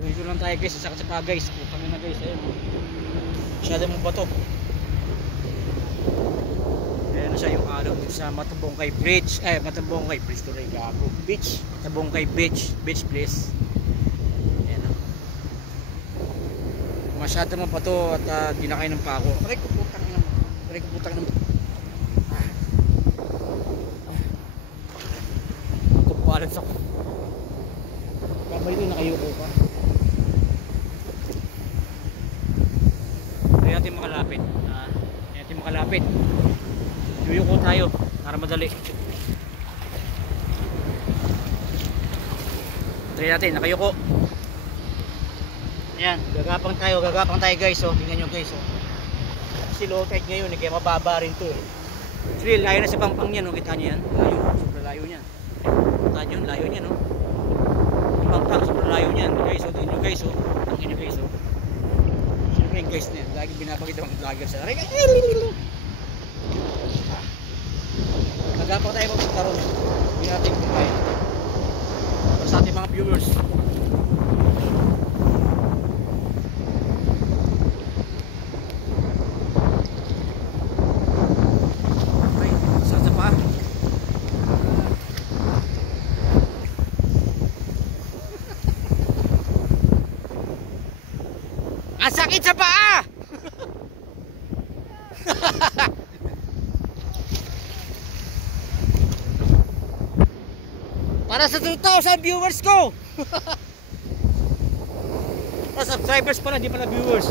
Dito lang tayo guys, sakit sa pa guys. Putang ina guys, ayun. Masyado mong bato. Ayan na siya yung araw dito sa Matabongkay Bridge. Matabongkay Bridge to rin gago. Beach. Matabongkay Beach. Beach place. Ayan na. Masyado mong bato at ginakay ng pako. Aray ko putang ina. Aray ko putang ina. Balance ako. Kamay doon nakayuko pa. Kaya natin makalapit. Kaya natin makalapit. Yuyuko tayo para madali. Try natin, nakayuko. Ayan, gagapang tayo guys. Oh. Tingnan nyo guys. Oh. Kasi low tide ngayon, kaya mababa rin to. Actually, layo na sa pampang yan. Oh. Kita nyo yan. Layo, super layo niyan. Kita nyo, layo niyan. Oh. Pampang, super layo niyan. Guys, oh. Tingnan nyo guys. Oh. Ang ino guys. Oh. Siyempre yung guys na yan. Lagi binabagit ang vlogger sa aray. Nagapang tayo magpunta ron. Hindi natin kumain. Para sa ating mga viewers. Ay, saan sa paa? Ang sakit sa paa! Para sa 2,000 viewers ko. Subscribers pala, hindi pala viewers.